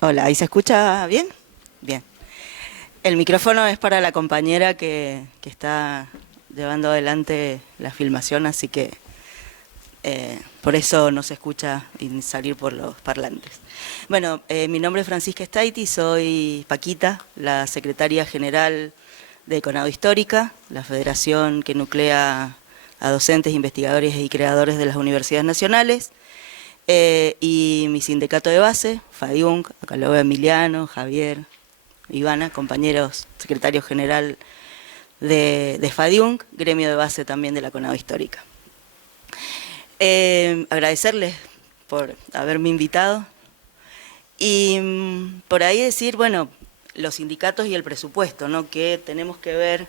Hola, ¿ahí se escucha bien? Bien. El micrófono es para la compañera que está llevando adelante la filmación, así que por eso no se escucha salir por los parlantes. Bueno, mi nombre es Francisca Staiti, soy Paquita, la secretaria general de Conado Histórica, la federación que nuclea a docentes, investigadores y creadores de las universidades nacionales, y mi sindicato de base, FADIUNC, acá lo veo Emiliano, Javier, Ivana, compañeros secretarios general de FADIUNC, gremio de base también de la Conado Histórica. Agradecerles por haberme invitado y por ahí decir, bueno, los sindicatos y el presupuesto, ¿no? Que tenemos que ver,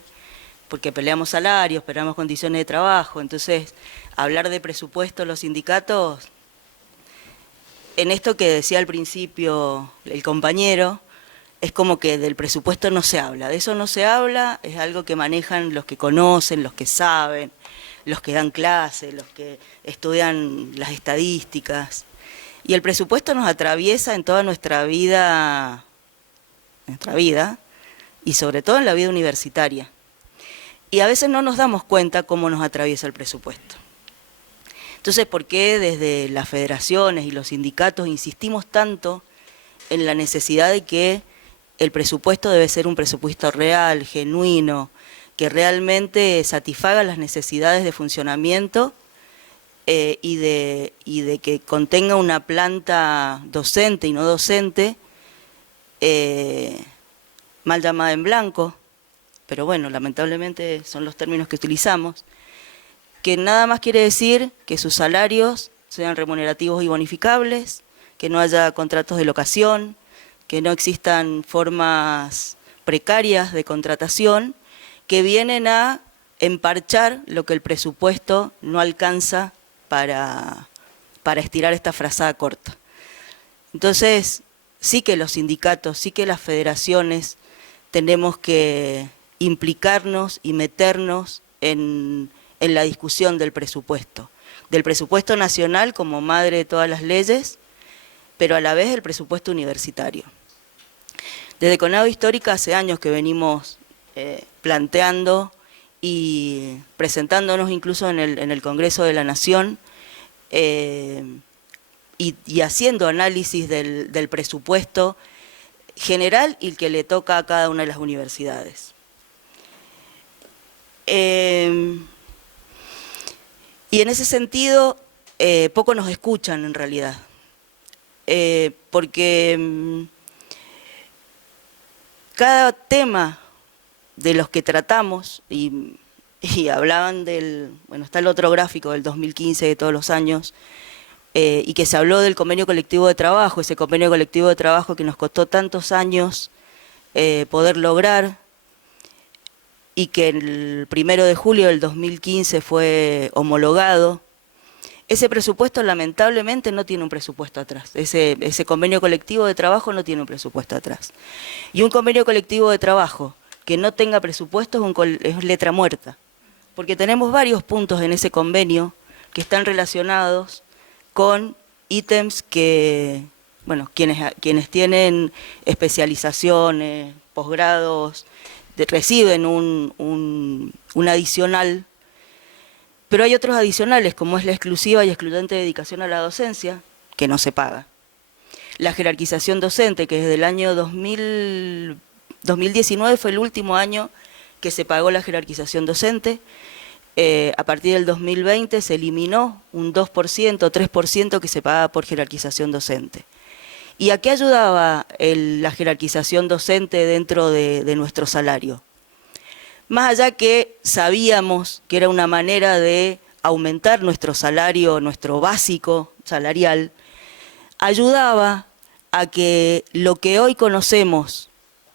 porque peleamos salarios, peleamos condiciones de trabajo, entonces hablar de presupuesto los sindicatos, en esto que decía al principio el compañero, es como que del presupuesto no se habla, de eso no se habla, es algo que manejan los que conocen, los que saben, los que dan clase, los que estudian las estadísticas. Y el presupuesto nos atraviesa en toda nuestra vida, y sobre todo en la vida universitaria. Y a veces no nos damos cuenta cómo nos atraviesa el presupuesto. Entonces, ¿por qué desde las federaciones y los sindicatos insistimos tanto en la necesidad de que el presupuesto debe ser un presupuesto real, genuino, que realmente satisfaga las necesidades de funcionamiento y de que contenga una planta docente y no docente, mal llamada en blanco, pero bueno, lamentablemente son los términos que utilizamos, que nada más quiere decir que sus salarios sean remunerativos y bonificables, que no haya contratos de locación, que no existan formas precarias de contratación, que vienen a emparchar lo que el presupuesto no alcanza para estirar esta frazada corta. Entonces, sí que los sindicatos, sí que las federaciones tenemos que implicarnos y meternos en la discusión del presupuesto nacional como madre de todas las leyes, pero a la vez el presupuesto universitario. Desde Conado Histórica hace años que venimos planteando y presentándonos incluso en el Congreso de la Nación y haciendo análisis del presupuesto general y el que le toca a cada una de las universidades. Y en ese sentido, poco nos escuchan en realidad, porque cada tema de los que tratamos, y hablaban bueno, está el otro gráfico del 2015 de todos los años, y que se habló del convenio colectivo de trabajo, ese convenio colectivo de trabajo que nos costó tantos años poder lograr, y que el 1 de julio del 2015 fue homologado. Ese presupuesto lamentablemente no tiene un presupuesto atrás, ese convenio colectivo de trabajo no tiene un presupuesto atrás. Y un convenio colectivo de trabajo que no tenga presupuesto es letra muerta, porque tenemos varios puntos en ese convenio que están relacionados con ítems que, bueno, quienes tienen especializaciones, posgrados, reciben un adicional, pero hay otros adicionales, como es la exclusiva y excluyente dedicación a la docencia, que no se paga. La jerarquización docente, que desde el año 2019 fue el último año que se pagó la jerarquización docente. A partir del 2020 se eliminó un 2%, 3% que se pagaba por jerarquización docente. ¿Y a qué ayudaba la jerarquización docente dentro de nuestro salario? Más allá que sabíamos que era una manera de aumentar nuestro salario, nuestro básico salarial, ayudaba a que lo que hoy conocemos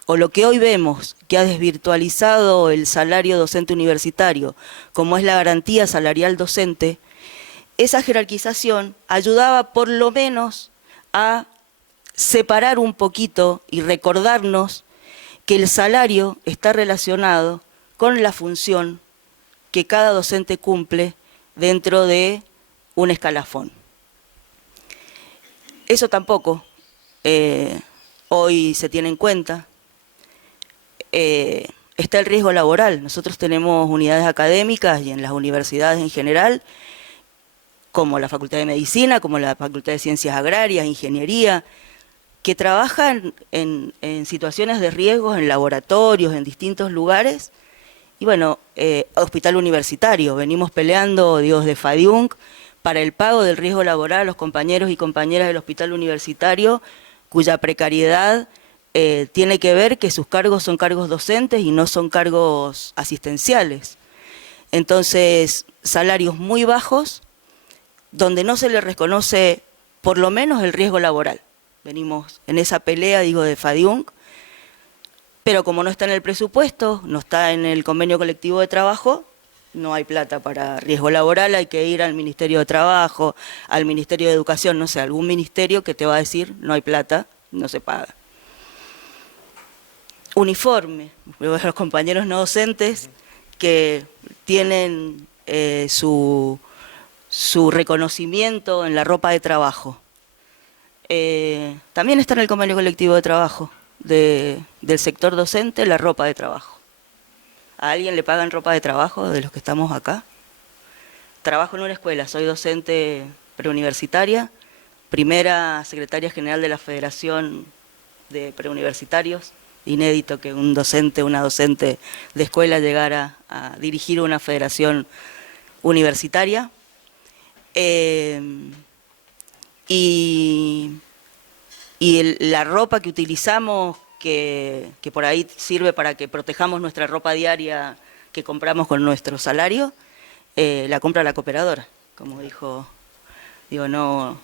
o lo que hoy vemos que ha desvirtualizado el salario docente universitario, como es la garantía salarial docente, esa jerarquización ayudaba por lo menos a separar un poquito y recordarnos que el salario está relacionado con la función que cada docente cumple dentro de un escalafón. Eso tampoco hoy se tiene en cuenta. Está el riesgo laboral. Nosotros tenemos unidades académicas y en las universidades en general, como la Facultad de Medicina, como la Facultad de Ciencias Agrarias, Ingeniería, que trabajan en situaciones de riesgos, en laboratorios, en distintos lugares. Y bueno, hospital universitario, venimos peleando, digo, de FADIUNC, para el pago del riesgo laboral a los compañeros y compañeras del hospital universitario, cuya precariedad tiene que ver que sus cargos son cargos docentes y no son cargos asistenciales. Entonces, salarios muy bajos, donde no se le reconoce por lo menos el riesgo laboral. Venimos en esa pelea, digo, de FADIUNC, pero como no está en el presupuesto, no está en el convenio colectivo de trabajo, no hay plata para riesgo laboral, hay que ir al Ministerio de Trabajo, al Ministerio de Educación, no sé, algún ministerio que te va a decir no hay plata, no se paga. Uniforme, los compañeros no docentes que tienen su reconocimiento en la ropa de trabajo. También está en el convenio colectivo de trabajo del sector docente la ropa de trabajo. ¿A alguien le pagan ropa de trabajo de los que estamos acá? Trabajo en una escuela, soy docente preuniversitaria, primera secretaria general de la Federación de Preuniversitarios. Inédito que un docente, una docente de escuela llegara a dirigir una federación universitaria. La ropa que utilizamos, que por ahí sirve para que protejamos nuestra ropa diaria que compramos con nuestro salario, la compra la cooperadora, como dijo. Digo, no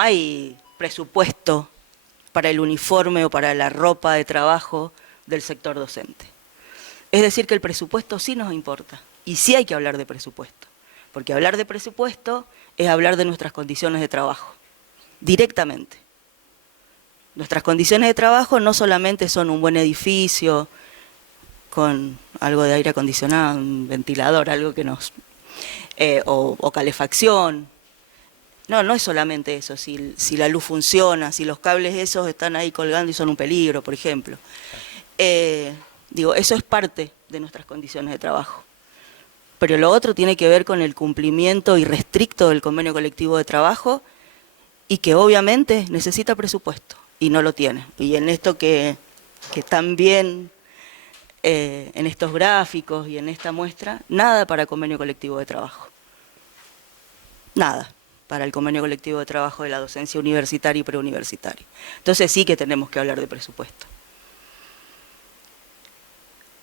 hay presupuesto para el uniforme o para la ropa de trabajo del sector docente. Es decir, que el presupuesto sí nos importa, y sí hay que hablar de presupuesto, porque hablar de presupuesto es hablar de nuestras condiciones de trabajo, directamente. Nuestras condiciones de trabajo no solamente son un buen edificio, con algo de aire acondicionado, un ventilador, algo que nos... o calefacción. No es solamente eso, si la luz funciona, si los cables esos están ahí colgando y son un peligro, por ejemplo. Digo, eso es parte de nuestras condiciones de trabajo. Pero lo otro tiene que ver con el cumplimiento irrestricto del convenio colectivo de trabajo y que obviamente necesita presupuesto y no lo tiene. Y en esto que también, en estos gráficos y en esta muestra, nada para convenio colectivo de trabajo. Nada para el convenio colectivo de trabajo de la docencia universitaria y preuniversitaria. Entonces sí que tenemos que hablar de presupuesto.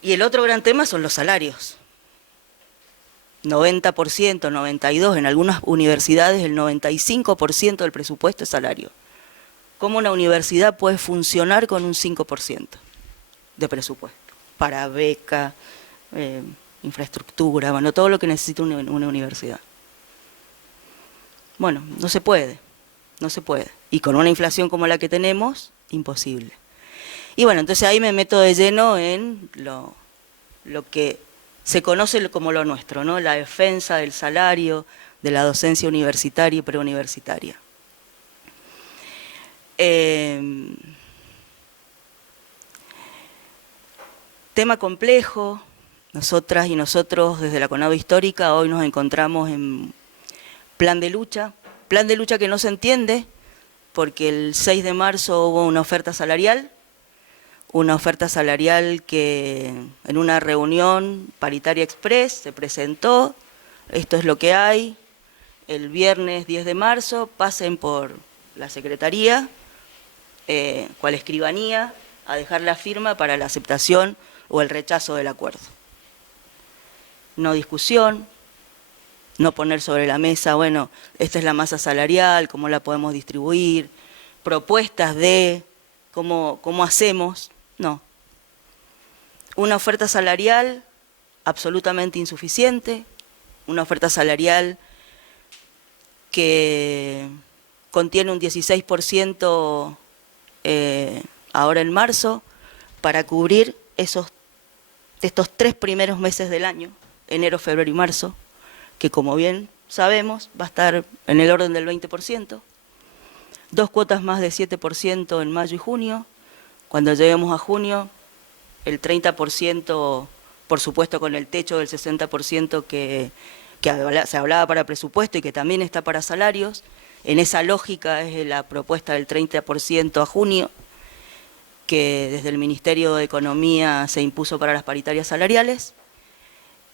Y el otro gran tema son los salarios. 90%, 92%, en algunas universidades el 95% del presupuesto es salario. ¿Cómo una universidad puede funcionar con un 5% de presupuesto? Para beca, infraestructura, bueno, todo lo que necesita una universidad. Bueno, no se puede. Y con una inflación como la que tenemos, imposible. Y bueno, entonces ahí me meto de lleno en lo que se conoce como lo nuestro, ¿no? La defensa del salario, de la docencia universitaria y preuniversitaria. Tema complejo. Nosotras y nosotros desde la CONADO Histórica hoy nos encontramos en plan de lucha que no se entiende porque el 6 de marzo hubo una oferta salarial que en una reunión paritaria express se presentó, esto es lo que hay, el viernes 10 de marzo pasen por la Secretaría, cual escribanía, a dejar la firma para la aceptación o el rechazo del acuerdo. No discusión, no poner sobre la mesa, bueno, esta es la masa salarial, cómo la podemos distribuir, propuestas de cómo hacemos, no. Una oferta salarial absolutamente insuficiente, una oferta salarial que contiene un 16% ahora en marzo para cubrir estos 3 primeros meses del año, enero, febrero y marzo, que como bien sabemos va a estar en el orden del 20%, 2 cuotas más de 7% en mayo y junio, cuando lleguemos a junio el 30%, por supuesto con el techo del 60% que se hablaba para presupuesto y que también está para salarios. En esa lógica es la propuesta del 30% a junio, que desde el Ministerio de Economía se impuso para las paritarias salariales.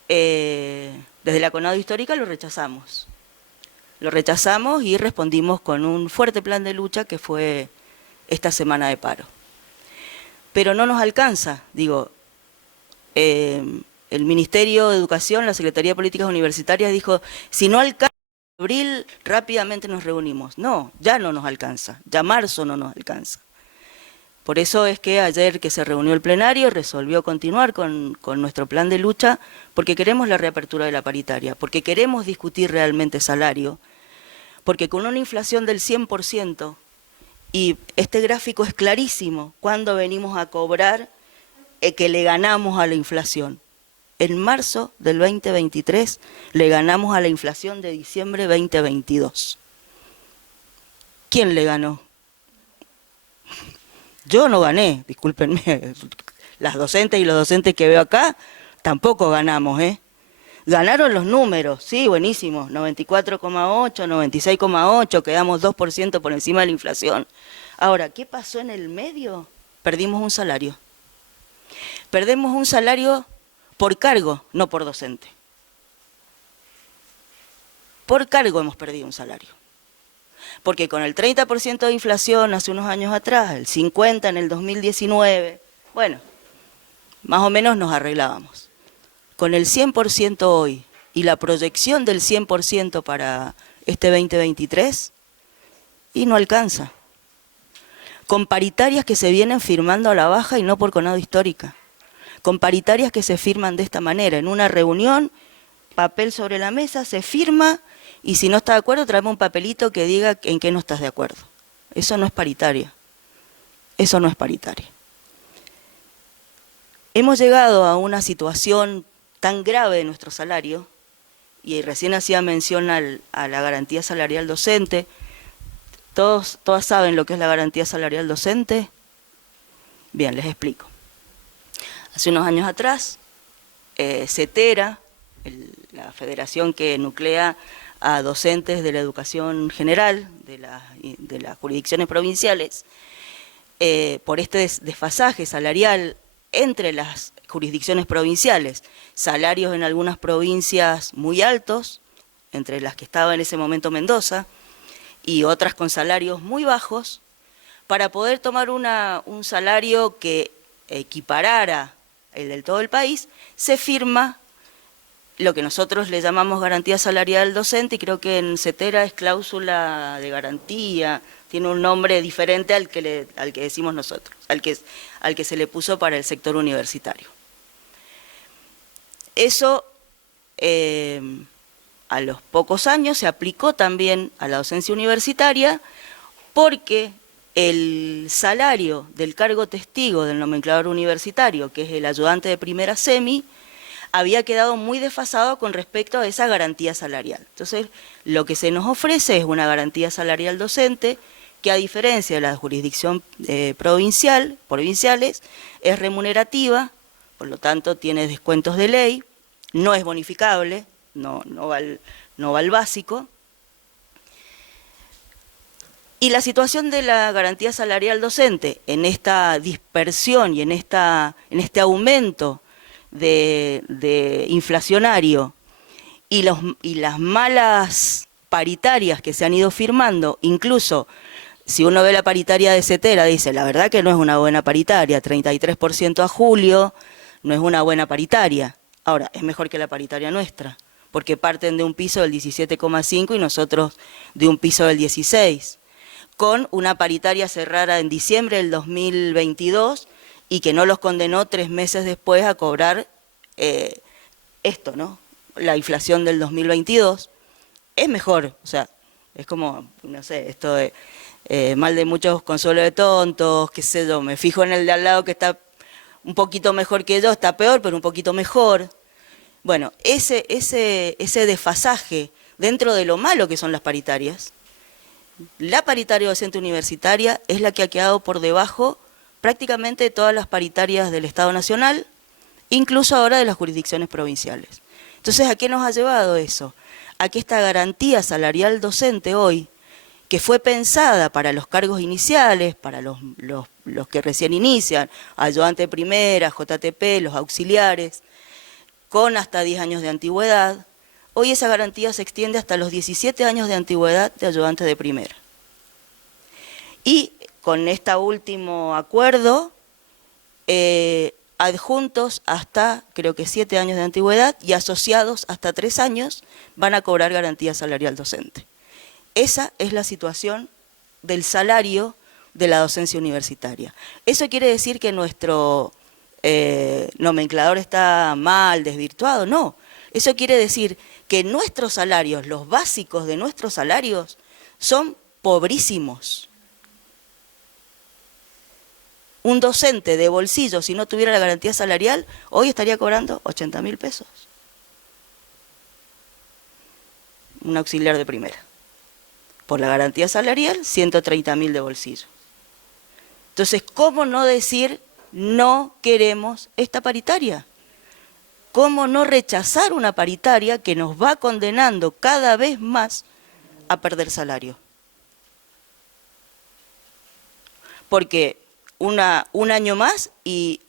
Desde la CONADO Histórica lo rechazamos. Lo rechazamos y respondimos con un fuerte plan de lucha que fue esta semana de paro. Pero no nos alcanza, digo, el Ministerio de Educación, la Secretaría de Políticas Universitarias dijo, si no alcanza en abril, rápidamente nos reunimos. No, ya no nos alcanza, ya marzo no nos alcanza. Por eso es que ayer que se reunió el plenario resolvió continuar con nuestro plan de lucha, porque queremos la reapertura de la paritaria, porque queremos discutir realmente salario, porque con una inflación del 100%, y este gráfico es clarísimo, cuando venimos a cobrar que le ganamos a la inflación. En marzo del 2023 le ganamos a la inflación de diciembre 2022. ¿Quién le ganó? Yo no gané, discúlpenme, las docentes y los docentes que veo acá tampoco ganamos, ¿eh? Ganaron los números, sí, buenísimo, 94,8, 96,8, quedamos 2% por encima de la inflación. Ahora, ¿qué pasó en el medio? Perdimos un salario. Perdemos un salario por cargo, no por docente. Por cargo hemos perdido un salario. Porque con el 30% de inflación hace unos años atrás, el 50% en el 2019, bueno, más o menos nos arreglábamos. Con el 100% hoy y la proyección del 100% para este 2023, y no alcanza. Con paritarias que se vienen firmando a la baja y no por CONADO Histórica. Con paritarias que se firman de esta manera, en una reunión, papel sobre la mesa, se firma, y si no está de acuerdo, traemos un papelito que diga en qué no estás de acuerdo. Eso no es paritaria. Eso no es paritaria. Hemos llegado a una situación tan grave de nuestro salario, y recién hacía mención a la garantía salarial docente. Todas saben lo que es la garantía salarial docente. Bien, les explico. Hace unos años atrás, CETERA, la federación que nuclea a docentes de la educación general, de las jurisdicciones provinciales, por este desfasaje salarial entre las jurisdicciones provinciales, salarios en algunas provincias muy altos, entre las que estaba en ese momento Mendoza, y otras con salarios muy bajos, para poder tomar un salario que equiparara el del todo el país, se firma lo que nosotros le llamamos garantía salarial docente, y creo que en CETERA es cláusula de garantía, tiene un nombre diferente al que decimos nosotros, al que se le puso para el sector universitario. Eso, a los pocos años, se aplicó también a la docencia universitaria, porque el salario del cargo testigo del nomenclador universitario, que es el ayudante de primera semi, había quedado muy desfasado con respecto a esa garantía salarial. Entonces, lo que se nos ofrece es una garantía salarial docente que, a diferencia de la jurisdicción provinciales, es remunerativa, por lo tanto tiene descuentos de ley, no es bonificable, no va al básico. Y la situación de la garantía salarial docente en esta dispersión y en este aumento de inflacionario y las malas paritarias que se han ido firmando, incluso si uno ve la paritaria de CETERA, dice, la verdad que no es una buena paritaria, 33% a julio, no es una buena paritaria. Ahora, es mejor que la paritaria nuestra, porque parten de un piso del 17,5 y nosotros de un piso del 16, con una paritaria cerrada en diciembre del 2022 y que no los condenó 3 meses después a cobrar esto, ¿no? La inflación del 2022. Es mejor, o sea, es como, no sé, esto de mal de muchos consuelo de tontos, qué sé yo, me fijo en el de al lado que está un poquito mejor que yo, está peor, pero un poquito mejor. Bueno, ese desfasaje dentro de lo malo que son las paritarias, la paritaria docente universitaria es la que ha quedado por debajo prácticamente de todas las paritarias del Estado Nacional, incluso ahora de las jurisdicciones provinciales. Entonces, ¿a qué nos ha llevado eso? A que esta garantía salarial docente hoy, que fue pensada para los cargos iniciales, para los que recién inician, ayudante de primera, JTP, los auxiliares, con hasta 10 años de antigüedad, hoy esa garantía se extiende hasta los 17 años de antigüedad de ayudante de primera. Y con este último acuerdo, adjuntos hasta, creo que 7 años de antigüedad y asociados hasta 3 años van a cobrar garantía salarial docente. Esa es la situación del salario de la docencia universitaria. ¿Eso quiere decir que nuestro nomenclador está mal, desvirtuado? No. Eso quiere decir que nuestros salarios, los básicos de nuestros salarios, son pobrísimos. Un docente de bolsillo, si no tuviera la garantía salarial, hoy estaría cobrando 80.000 pesos. Un auxiliar de primera. Por la garantía salarial, 130.000 de bolsillo. Entonces, ¿cómo no decir no queremos esta paritaria? ¿Cómo no rechazar una paritaria que nos va condenando cada vez más a perder salario? Porque un año más y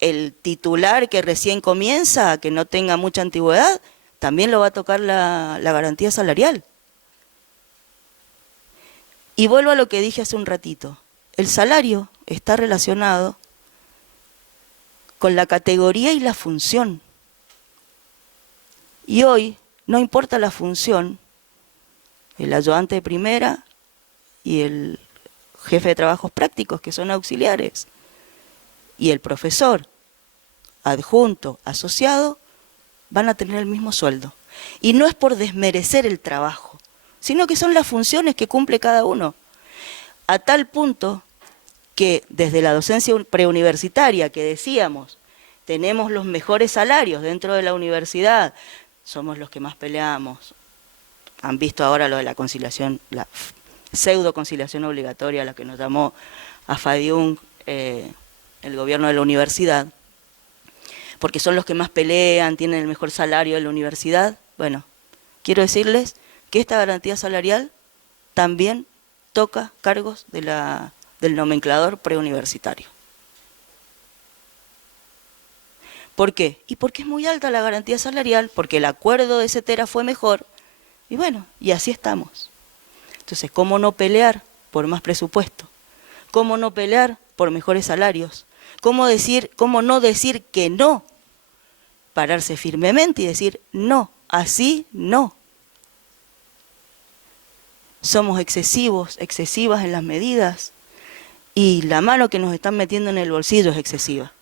el titular que recién comienza, que no tenga mucha antigüedad, también lo va a tocar la garantía salarial. Y vuelvo a lo que dije hace un ratito. El salario está relacionado con la categoría y la función. Y hoy, no importa la función, el ayudante de primera y el jefe de trabajos prácticos, que son auxiliares, y el profesor, adjunto, asociado, van a tener el mismo sueldo. Y no es por desmerecer el trabajo, sino que son las funciones que cumple cada uno. A tal punto que desde la docencia preuniversitaria, que decíamos, tenemos los mejores salarios dentro de la universidad, somos los que más peleamos. Han visto ahora lo de la conciliación, la pseudo conciliación obligatoria, a la que nos llamó a Fadiung el gobierno de la universidad, porque son los que más pelean, tienen el mejor salario de la universidad. Bueno, quiero decirles que esta garantía salarial también toca cargos del nomenclador preuniversitario. ¿Por qué? Y porque es muy alta la garantía salarial, porque el acuerdo de CETERA fue mejor, y bueno, y así estamos. Entonces, ¿cómo no pelear por más presupuesto? ¿Cómo no pelear por mejores salarios? ¿Cómo no decir que no? Pararse firmemente y decir no, así no. Somos excesivas en las medidas, y la mano que nos están metiendo en el bolsillo es excesiva.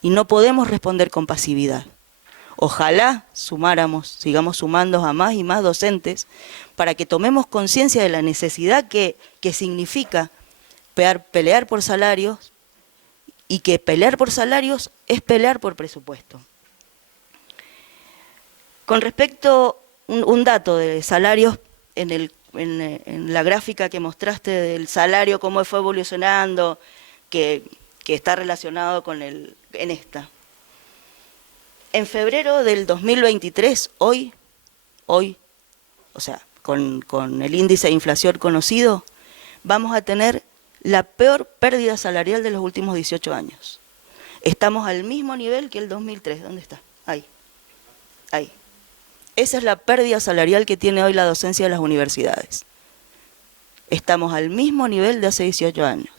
Y no podemos responder con pasividad. Ojalá sigamos sumando a más y más docentes para que tomemos conciencia de la necesidad que significa pelear por salarios, y que pelear por salarios es pelear por presupuesto. Con respecto a un dato de salarios, en la gráfica que mostraste del salario, cómo fue evolucionando, que está relacionado con en esta. En febrero del 2023, hoy, o sea, con el índice de inflación conocido, vamos a tener la peor pérdida salarial de los últimos 18 años. Estamos al mismo nivel que el 2003. ¿Dónde está? Ahí. Esa es la pérdida salarial que tiene hoy la docencia de las universidades. Estamos al mismo nivel de hace 18 años.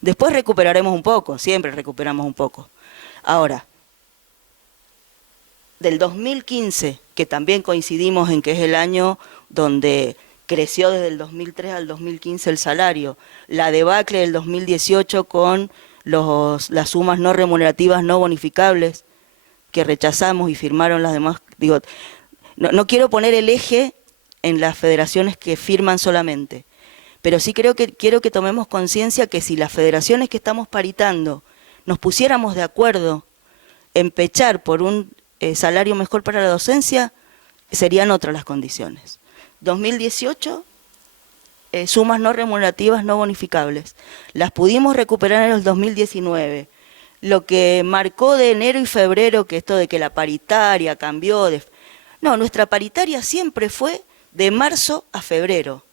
Después recuperaremos un poco, siempre recuperamos un poco. Ahora, del 2015, que también coincidimos en que es el año donde creció desde el 2003 al 2015 el salario, la debacle del 2018 con las sumas no remunerativas no bonificables que rechazamos y firmaron las demás. Digo, no quiero poner el eje en las federaciones que firman solamente, pero sí quiero que tomemos conciencia que si las federaciones que estamos paritando nos pusiéramos de acuerdo en pechar por un salario mejor para la docencia, serían otras las condiciones. 2018, sumas no remunerativas no bonificables. Las pudimos recuperar en el 2019. Lo que marcó de enero y febrero, que esto de que la paritaria cambió, no, nuestra paritaria siempre fue de marzo a febrero.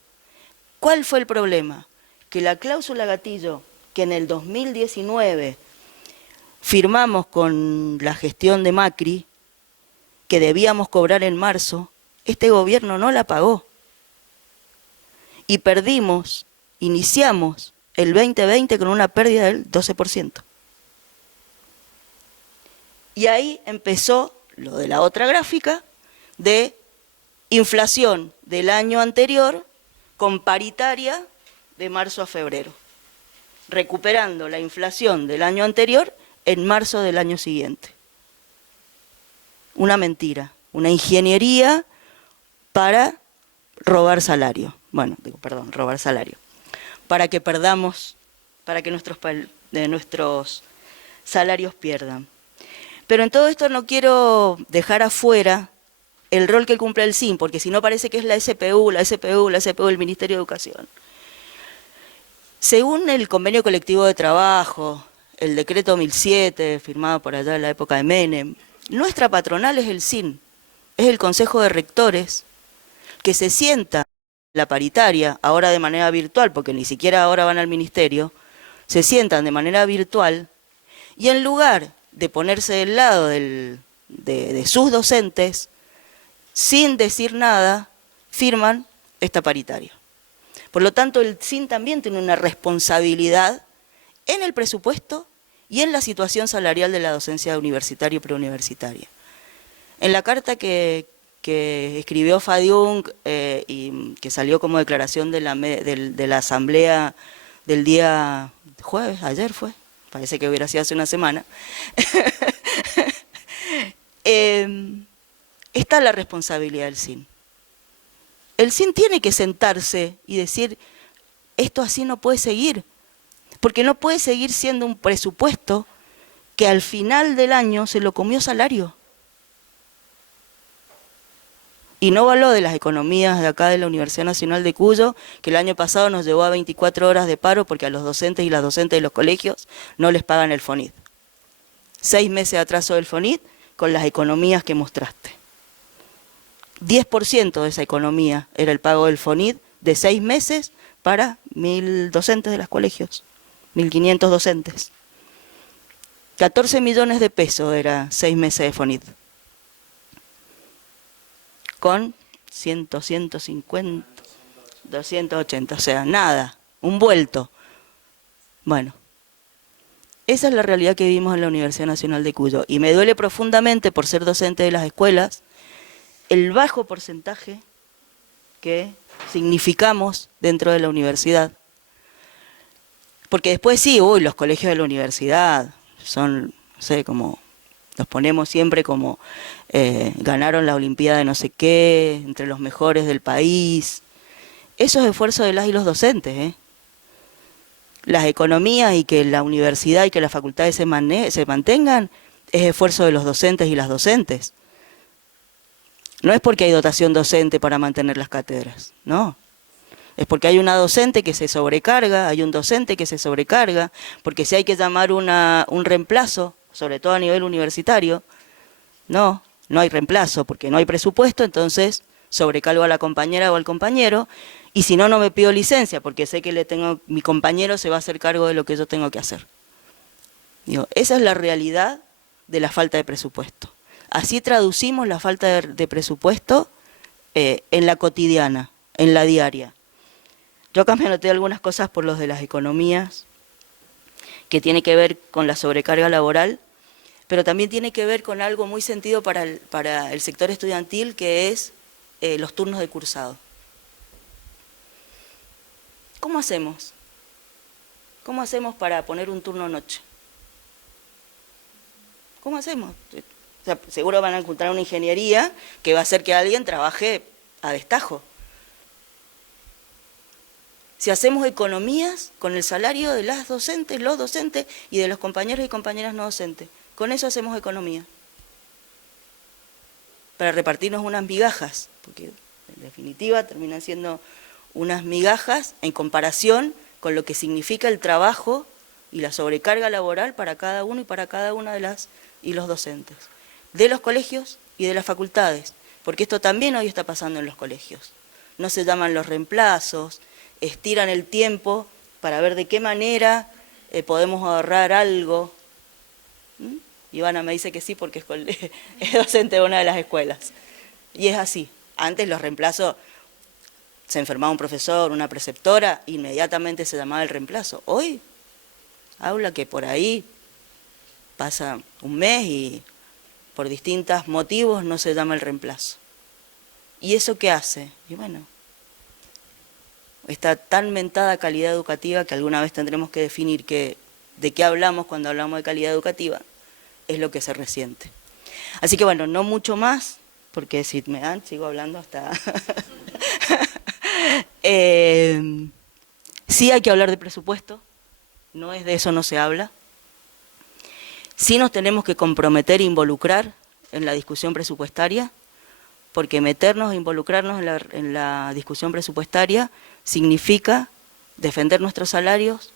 ¿Cuál fue el problema? Que la cláusula gatillo, que en el 2019 firmamos con la gestión de Macri, que debíamos cobrar en marzo, este gobierno no la pagó. Y iniciamos el 2020 con una pérdida del 12%. Y ahí empezó lo de la otra gráfica, de inflación del año anterior con paritaria de marzo a febrero, recuperando la inflación del año anterior en marzo del año siguiente. Una mentira, una ingeniería para robar salario. Bueno, robar salario. Para que perdamos, para que nuestros salarios pierdan. Pero en todo esto no quiero dejar afuera el rol que cumple el SIN, porque si no parece que es la SPU, el Ministerio de Educación. Según el convenio colectivo de trabajo, el decreto 1007, firmado por allá en la época de Menem, nuestra patronal es el SIN, es el Consejo de Rectores, que se sienta en la paritaria, ahora de manera virtual, porque ni siquiera ahora van al ministerio, se sientan de manera virtual, y en lugar de ponerse del lado de sus docentes, sin decir nada, firman esta paritaria. Por lo tanto, el SIN también tiene una responsabilidad en el presupuesto y en la situación salarial de la docencia universitaria y preuniversitaria. En la carta que escribió Fadiung y que salió como declaración de la asamblea del día jueves, ayer fue, parece que hubiera sido hace una semana, está la responsabilidad del SIN. El SIN tiene que sentarse y decir, esto así no puede seguir, porque no puede seguir siendo un presupuesto que al final del año se lo comió salario. Y no habló de las economías de acá de la Universidad Nacional de Cuyo, que el año pasado nos llevó a 24 horas de paro porque a los docentes y las docentes de los colegios no les pagan el FONIT. 6 meses de atraso del FONIT con las economías que mostraste. 10% de esa economía era el pago del FONIT de 6 meses para 1.000 docentes de los colegios, 1.500 docentes. 14 millones de pesos era 6 meses de FONIT. Con 100, 150, 280, o sea, nada, un vuelto. Bueno, esa es la realidad que vivimos en la Universidad Nacional de Cuyo. Y me duele profundamente, por ser docente de las escuelas, el bajo porcentaje que significamos dentro de la universidad. Porque después sí, los colegios de la universidad son, no sé, como los ponemos siempre como ganaron la Olimpiada de no sé qué, entre los mejores del país. Eso es esfuerzo de las y los docentes, Las economías y que la universidad y que las facultades se mantengan es esfuerzo de los docentes y las docentes. No es porque hay dotación docente para mantener las cátedras, no. Es porque hay una docente que se sobrecarga, hay un docente que se sobrecarga, porque si hay que llamar un reemplazo, sobre todo a nivel universitario, no hay reemplazo, porque no hay presupuesto, entonces sobrecargo a la compañera o al compañero, y si no, no me pido licencia, porque sé que mi compañero se va a hacer cargo de lo que yo tengo que hacer. Esa es la realidad de la falta de presupuesto. Así traducimos la falta de presupuesto en la cotidiana, en la diaria. Yo acá me anoté algunas cosas por los de las economías, que tiene que ver con la sobrecarga laboral, pero también tiene que ver con algo muy sentido para el sector estudiantil, que es los turnos de cursado. ¿Cómo hacemos? ¿Cómo hacemos para poner un turno noche? ¿Cómo hacemos? O sea, seguro van a encontrar una ingeniería que va a hacer que alguien trabaje a destajo. Si hacemos economías con el salario de las docentes, los docentes y de los compañeros y compañeras no docentes, con eso hacemos economía. para repartirnos unas migajas, porque en definitiva terminan siendo unas migajas en comparación con lo que significa el trabajo y la sobrecarga laboral para cada uno y para cada una de las y los docentes, de los colegios y de las facultades, porque esto también hoy está pasando en los colegios. No se llaman los reemplazos, estiran el tiempo para ver de qué manera podemos ahorrar algo. Ivana me dice que sí porque es docente de una de las escuelas. Y es así. Antes los reemplazos, se enfermaba un profesor, una preceptora, inmediatamente se llamaba el reemplazo. Hoy, aula que por ahí pasa un mes y por distintos motivos no se llama el reemplazo. ¿Y eso qué hace? Y bueno, esta tan mentada calidad educativa que alguna vez tendremos que definir de qué hablamos cuando hablamos de calidad educativa, es lo que se resiente. Así que bueno, no mucho más, porque si me dan, sigo hablando hasta... Sí hay que hablar de presupuesto, no es de eso no se habla. Sí nos tenemos que comprometer e involucrar en la discusión presupuestaria, porque meternos e involucrarnos en la discusión presupuestaria significa defender nuestros salarios,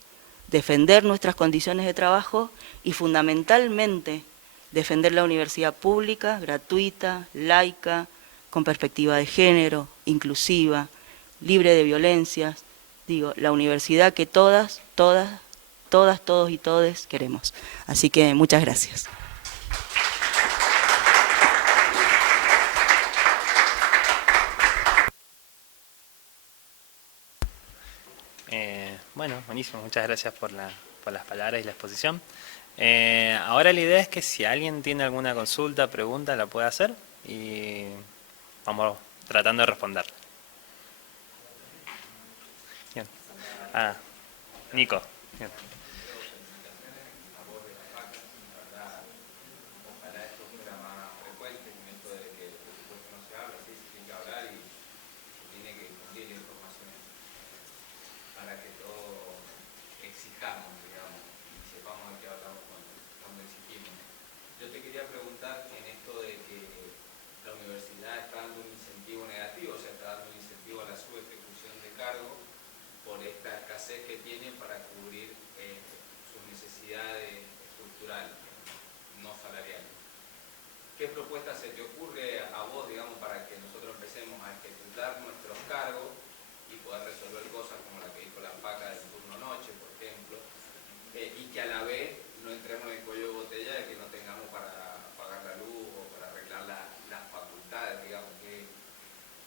defender nuestras condiciones de trabajo y fundamentalmente defender la universidad pública, gratuita, laica, con perspectiva de género, inclusiva, libre de violencias. Digo, la universidad que todas, todos y todes queremos. Así que muchas gracias. Bueno, buenísimo, muchas gracias por las palabras y la exposición. Ahora la idea es que si alguien tiene alguna consulta, pregunta, la puede hacer y vamos tratando de responder. Bien. Nico. Bien. ¿Qué propuesta se te ocurre a vos, digamos, para que nosotros empecemos a ejecutar nuestros cargos y poder resolver cosas como la que dijo la PACA del turno noche, por ejemplo, y que a la vez no entremos en el cuello de botella de que no tengamos para pagar la luz o para arreglar las facultades, digamos, que,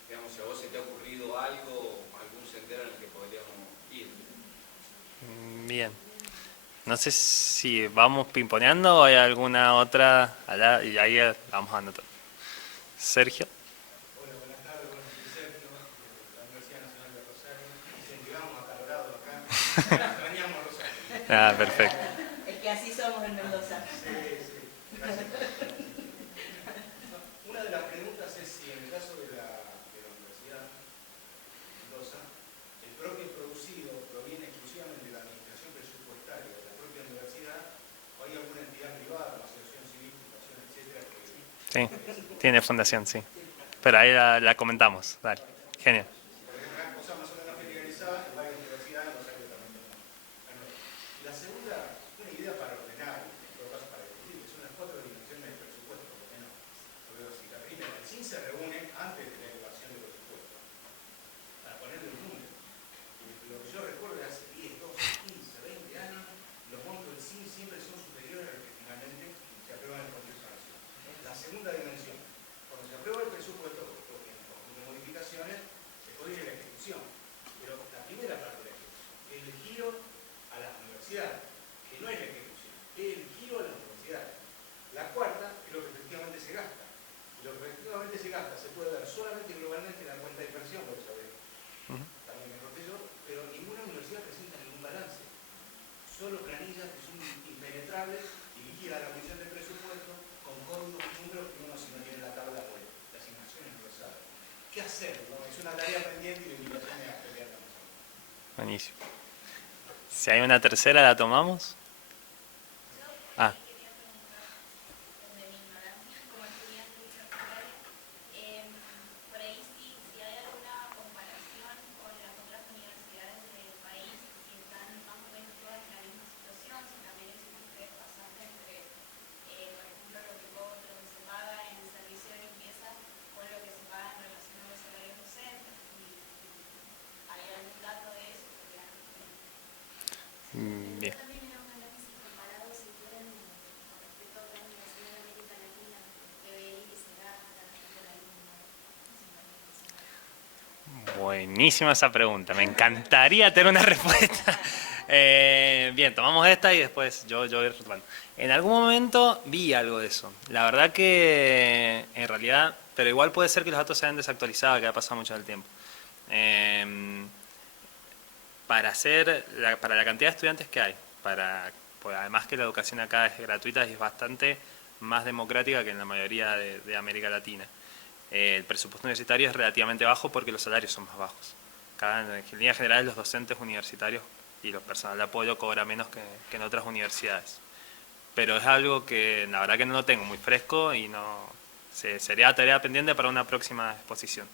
digamos, si a vos se te ha ocurrido algo, algún sendero en el que podríamos ir? Bien. No sé si vamos pimponeando o hay alguna otra allá y ahí vamos a anotar. Sergio. Hola, buenas tardes. Bueno, soy Sergio, de la Universidad Nacional de Rosario. Incentivamos acalorado acá. Extrañamos Rosario. Perfecto. Es que así somos en Mendoza. Sí, sí. Gracias. Una de las preguntas es si en el caso de la Universidad de Mendoza, el propio producido proviene exclusivamente de la administración presupuestaria de la propia universidad o hay alguna entidad privada, una asociación civil, fundación, etcétera, que... Sí, tiene fundación, sí. Pero ahí la comentamos. Dale, genial. Porque es una cosa más o menos generalizada en varias universidades, Rosario también tenemos. La segunda, una idea para ordenar, en todo caso para discutir, que son las 4 dimensiones del presupuesto, por lo menos lo veo así. La primera, el CIN se reúne antes de la evaluación del presupuesto para ponerle un número. Y lo que yo recuerdo de hace 10, 12, 15, 20 años, los montos del CIN siempre son superiores a los que finalmente se aprueban en el Congreso Nacional. La segunda dimensión, cuando se aprueba el presupuesto, porque tiene un conjunto de modificaciones, se puede ir a la ejecución. Pero la primera parte de la ejecución es el giro a las universidades, que no es la ejecución, es el giro a las universidades. La cuarta es lo que efectivamente se gasta. Y lo que efectivamente se gasta se puede ver solamente globalmente en la cuenta de inversión, por saber. También me profesor, pero ninguna universidad presenta ningún balance. Solo planillas que son impenetrables y liquida la comisión de presupuesto con códigos y números que uno si no tiene la tabla web. La asignación es rosada. ¿Qué hacer? ¿No? Es una tarea pendiente y la invitación es a pelear con eso. Buenísimo. Si hay una tercera, ¿la tomamos? Buenísima esa pregunta, me encantaría tener una respuesta. Bien, tomamos esta y después yo voy retomando. En algún momento vi algo de eso. La verdad que en realidad, pero igual puede ser que los datos se hayan desactualizado, que ha pasado mucho del tiempo. Para la cantidad de estudiantes que hay, pues además que la educación acá es gratuita y es bastante más democrática que en la mayoría de América Latina. El presupuesto universitario es relativamente bajo porque los salarios son más bajos. Acá, en línea general, los docentes universitarios y los personal de apoyo cobran menos que en otras universidades. Pero es algo que la verdad que no lo tengo muy fresco y sería tarea pendiente para una próxima exposición.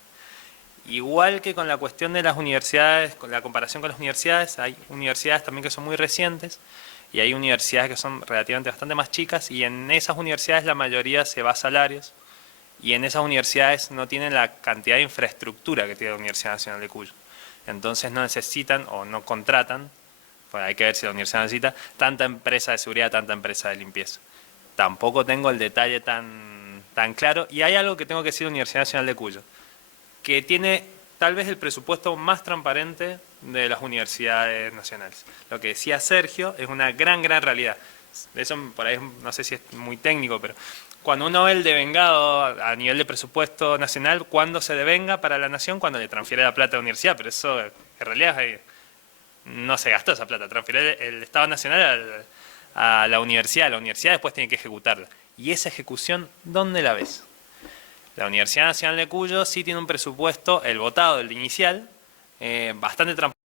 Igual que con la cuestión de las universidades, con la comparación con las universidades, hay universidades también que son muy recientes y hay universidades que son relativamente bastante más chicas y en esas universidades la mayoría se va a salarios y en esas universidades no tienen la cantidad de infraestructura que tiene la Universidad Nacional de Cuyo. Entonces no necesitan o no contratan, pues hay que ver si la universidad necesita, tanta empresa de seguridad, tanta empresa de limpieza. Tampoco tengo el detalle tan claro y hay algo que tengo que decir de la Universidad Nacional de Cuyo, que tiene tal vez el presupuesto más transparente de las universidades nacionales. Lo que decía Sergio es una gran realidad. Eso por ahí no sé si es muy técnico, pero cuando uno ve el devengado a nivel de presupuesto nacional, ¿cuándo se devenga para la nación? Cuando le transfiere la plata a la universidad, pero eso en realidad no se gastó esa plata, transfirió el Estado Nacional a la universidad después tiene que ejecutarla. ¿Y esa ejecución dónde la ves? La Universidad Nacional de Cuyo sí tiene un presupuesto, el votado, el inicial, bastante transparente.